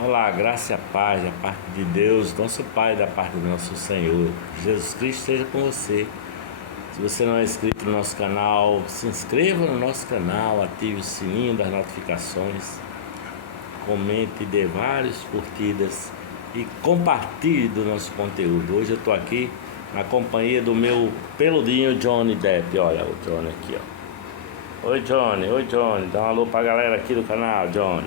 Olá, graça e a paz da parte de Deus, nosso Pai, da parte do nosso Senhor. Jesus Cristo esteja com você. Se você não é inscrito no nosso canal, se inscreva no nosso canal, ative o sininho das notificações, comente, dê várias curtidas e compartilhe do nosso conteúdo. Hoje eu estou aqui na companhia do meu peludinho Johnny Depp. Olha o Johnny aqui, ó. Oi Johnny, dá um alô pra galera aqui do canal, Johnny.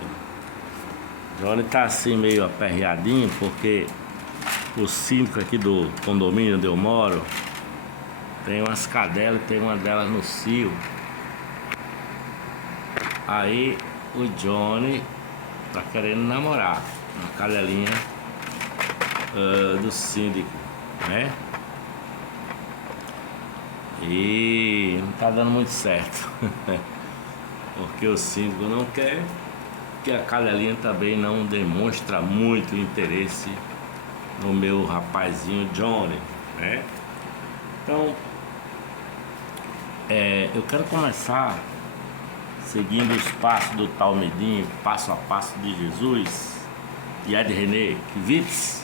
Johnny tá assim meio aperreadinho porque o síndico aqui do condomínio onde eu moro tem umas cadelas e tem uma delas no cio. Aí o Johnny tá querendo namorar uma cadelinha do síndico, né? E não tá dando muito certo porque o síndico não quer, que a cadelinha também não demonstra muito interesse no meu rapazinho Johnny, né? Então, eu quero começar seguindo os passos do Talmidim, passo a passo de Jesus, de Ed René Kivitz,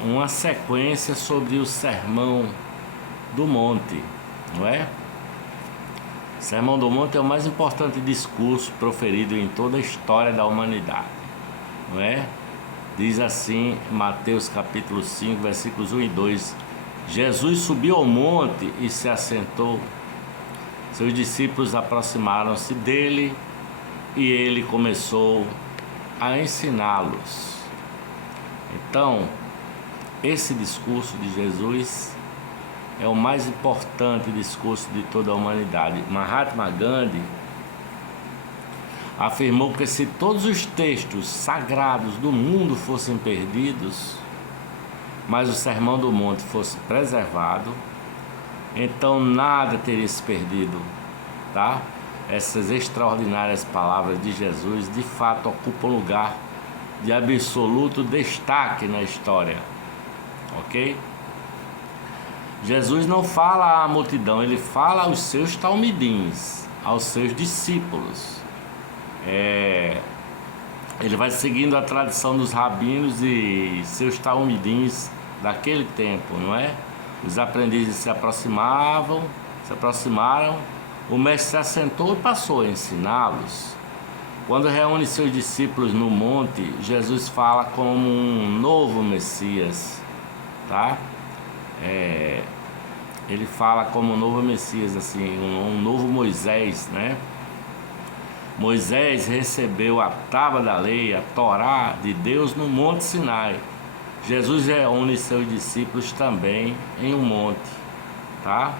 uma sequência sobre o Sermão do Monte, não é? O Sermão do Monte é o mais importante discurso proferido em toda a história da humanidade, não é? Diz assim, Mateus capítulo 5, versículos 1 e 2: Jesus subiu ao monte e se assentou. Seus discípulos aproximaram-se dele e ele começou a ensiná-los. Então, esse discurso de Jesus é o mais importante discurso de toda a humanidade. Mahatma Gandhi afirmou que se todos os textos sagrados do mundo fossem perdidos, mas o Sermão do Monte fosse preservado, então nada teria se perdido, tá? Essas extraordinárias palavras de Jesus de fato ocupam lugar de absoluto destaque na história, ok? Jesus não fala à multidão, ele fala aos seus talmidins, aos seus discípulos. Ele vai seguindo a tradição dos rabinos e seus talmidins daquele tempo, não é? Os aprendizes se aproximaram, o mestre se assentou e passou a ensiná-los. Quando reúne seus discípulos no monte, Jesus fala como um novo Messias, tá? Ele fala como um novo Messias, assim, um novo Moisés, né? Moisés recebeu a tábua da lei, a Torá de Deus no Monte Sinai. Jesus reúne seus discípulos também em um monte, tá?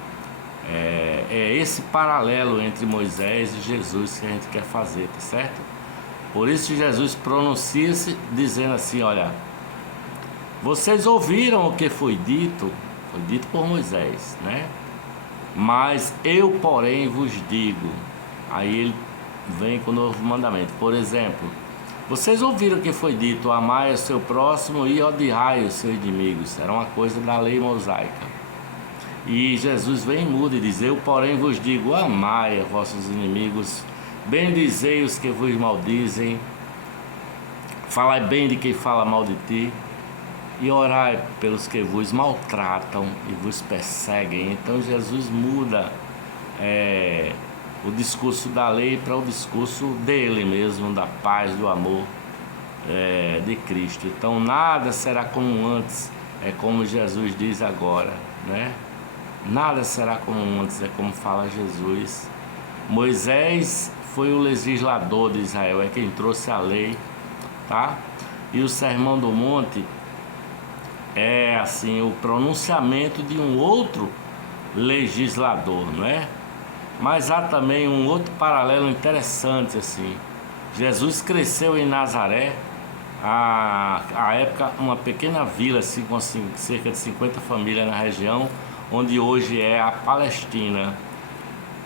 É esse paralelo entre Moisés e Jesus que a gente quer fazer, tá certo? Por isso Jesus pronuncia-se dizendo assim, olha, vocês ouviram o que foi dito por Moisés, né? Mas eu, porém, vos digo. Aí ele vem com o novo mandamento. Por exemplo, vocês ouviram o que foi dito: amai o seu próximo e odiai os seus inimigos. Era uma coisa da lei mosaica. E Jesus vem e muda e diz: eu, porém, vos digo: amai a vossos inimigos, bendizei os que vos maldizem, falai bem de quem fala mal de ti, e orai pelos que vos maltratam e vos perseguem. Então Jesus muda o discurso da lei para o discurso dele mesmo, da paz, do amor de Cristo. Então nada será como antes, é como Jesus diz agora, né? Nada será como antes, é como fala Jesus. Moisés foi o legislador de Israel, é quem trouxe a lei, tá? E o Sermão do Monte é assim o pronunciamento de um outro legislador, não é? Mas há também um outro paralelo interessante assim. Jesus cresceu em Nazaré, à época uma pequena vila assim, com cerca de 50 famílias na região onde hoje é a Palestina.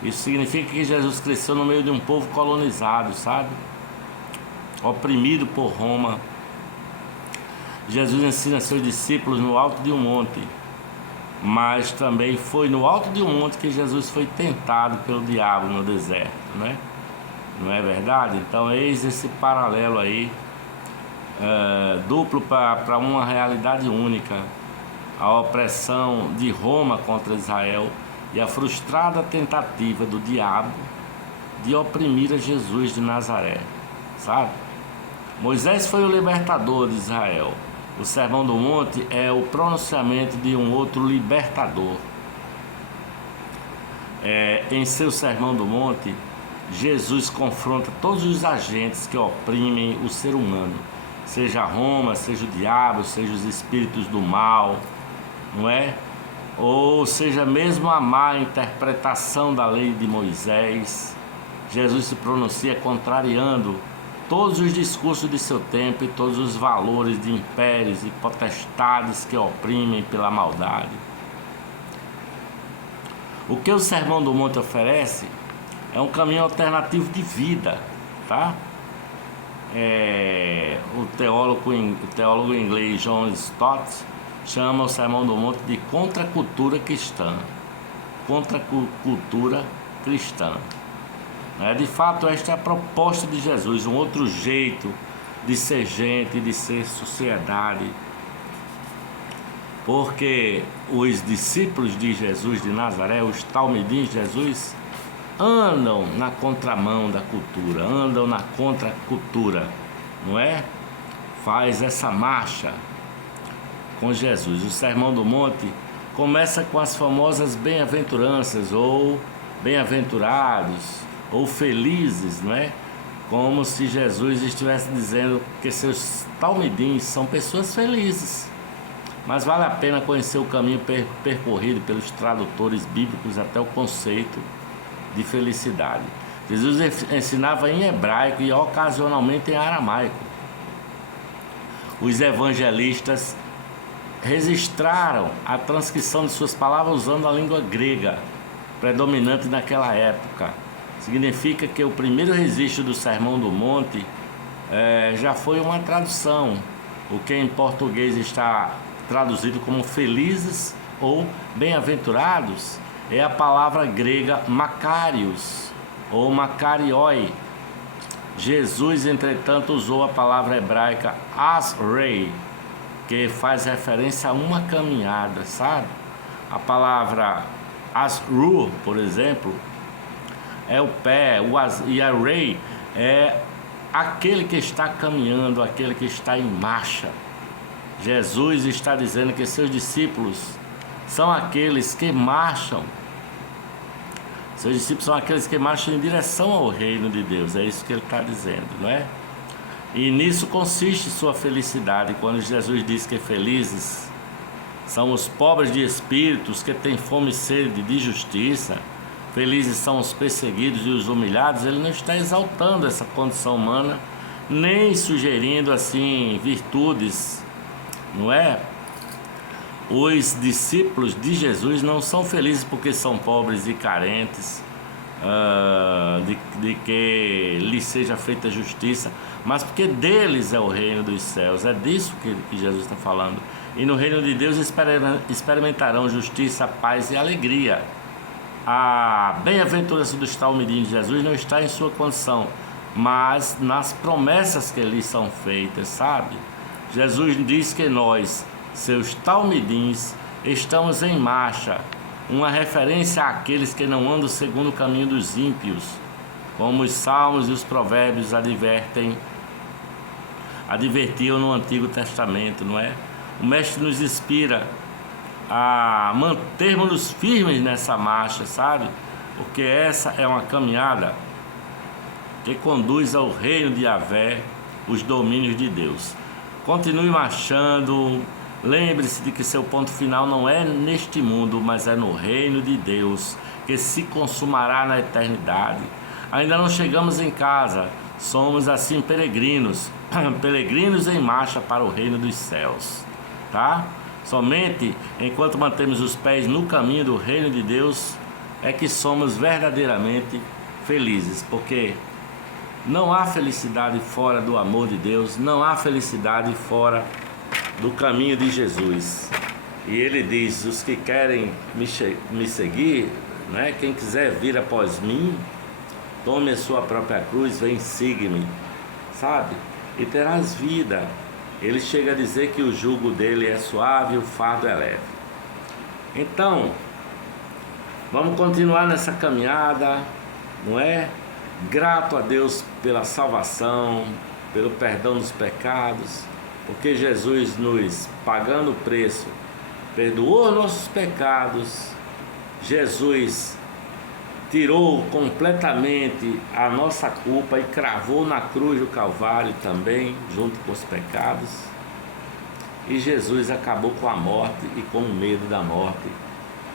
Isso significa que Jesus cresceu no meio de um povo colonizado, sabe? Oprimido por Roma. Jesus ensina seus discípulos no alto de um monte, mas também foi no alto de um monte que Jesus foi tentado pelo diabo no deserto, né? não é verdade? Então eis esse paralelo aí, duplo para uma realidade única: a opressão de Roma contra Israel e a frustrada tentativa do diabo de oprimir a Jesus de Nazaré, sabe? Moisés foi o libertador de Israel. O Sermão do Monte é o pronunciamento de um outro libertador. Em seu Sermão do Monte, Jesus confronta todos os agentes que oprimem o ser humano, seja Roma, seja o diabo, seja os espíritos do mal, não é? Ou seja mesmo a má interpretação da lei de Moisés. Jesus se pronuncia contrariando todos os discursos de seu tempo e todos os valores de impérios e potestades que oprimem pela maldade. O que o Sermão do Monte oferece é um caminho alternativo de vida, tá? O teólogo inglês John Stott chama o Sermão do Monte de contracultura cristã. Contracultura cristã. De fato, esta é a proposta de Jesus, um outro jeito de ser gente, de ser sociedade. Porque os discípulos de Jesus de Nazaré, os talmidim de Jesus, andam na contramão da cultura, andam na contracultura, não é? Faz essa marcha com Jesus. O Sermão do Monte começa com as famosas bem-aventuranças, ou bem-aventurados, ou felizes, não é? Como se Jesus estivesse dizendo que seus talmidins são pessoas felizes. Mas vale a pena conhecer o caminho percorrido pelos tradutores bíblicos até o conceito de felicidade. Jesus ensinava em hebraico e ocasionalmente em aramaico. Os evangelistas registraram a transcrição de suas palavras usando a língua grega, predominante naquela época. Significa que o primeiro registro do Sermão do Monte já foi uma tradução. O que em português está traduzido como felizes ou bem-aventurados é a palavra grega makarios ou makarioi. Jesus, entretanto, usou a palavra hebraica asrei, que faz referência a uma caminhada, sabe? A palavra asru, por exemplo, é o pé, e a rei é aquele que está caminhando, aquele que está em marcha. Jesus está dizendo que seus discípulos são aqueles que marcham. Seus discípulos são aqueles que marcham em direção ao reino de Deus. É isso que ele está dizendo, não é? E nisso consiste sua felicidade. Quando Jesus diz que felizes são os pobres de espíritos, que têm fome e sede de justiça, felizes são os perseguidos e os humilhados, ele não está exaltando essa condição humana, nem sugerindo assim virtudes, não é? Os discípulos de Jesus não são felizes porque são pobres e carentes, de que lhes seja feita justiça, mas porque deles é o reino dos céus. É disso que Jesus está falando. E no reino de Deus experimentarão justiça, paz e alegria. A bem-aventurança dos talmidim de Jesus não está em sua condição, mas nas promessas que lhes são feitas, sabe? Jesus diz que nós, seus talmidins, estamos em marcha, uma referência àqueles que não andam segundo o caminho dos ímpios, como os salmos e os provérbios advertiam no Antigo Testamento, não é? O Mestre nos inspira a mantermos-nos firmes nessa marcha, sabe? Porque essa é uma caminhada que conduz ao reino de Yahvé, os domínios de Deus. Continue marchando, lembre-se de que seu ponto final não é neste mundo, mas é no reino de Deus, que se consumará na eternidade. Ainda não chegamos em casa, somos assim peregrinos, peregrinos em marcha para o reino dos céus, tá? Somente enquanto mantemos os pés no caminho do reino de Deus é que somos verdadeiramente felizes, porque não há felicidade fora do amor de Deus, não há felicidade fora do caminho de Jesus. E ele diz: os que querem me seguir, né, quem quiser vir após mim, tome a sua própria cruz, vem, siga-me, sabe? E terás vida. Ele chega a dizer que o jugo dele é suave e o fardo é leve. Então, vamos continuar nessa caminhada, não é? Grato a Deus pela salvação, pelo perdão dos pecados, porque Jesus nos pagando o preço, perdoou nossos pecados. Jesus tirou completamente a nossa culpa e cravou na cruz do Calvário também, junto com os pecados. E Jesus acabou com a morte e com o medo da morte,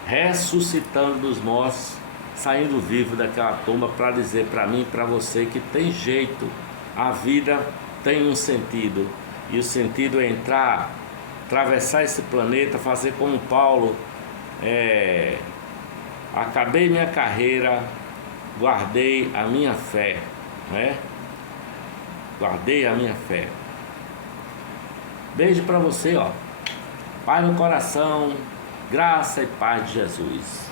ressuscitando dos mortos, saindo vivo daquela tumba para dizer para mim e para você que tem jeito, a vida tem um sentido. E o sentido é entrar, atravessar esse planeta, fazer como Paulo, acabei minha carreira, guardei a minha fé, não é? Guardei a minha fé. Beijo para você, ó. Paz no coração, graça e paz de Jesus.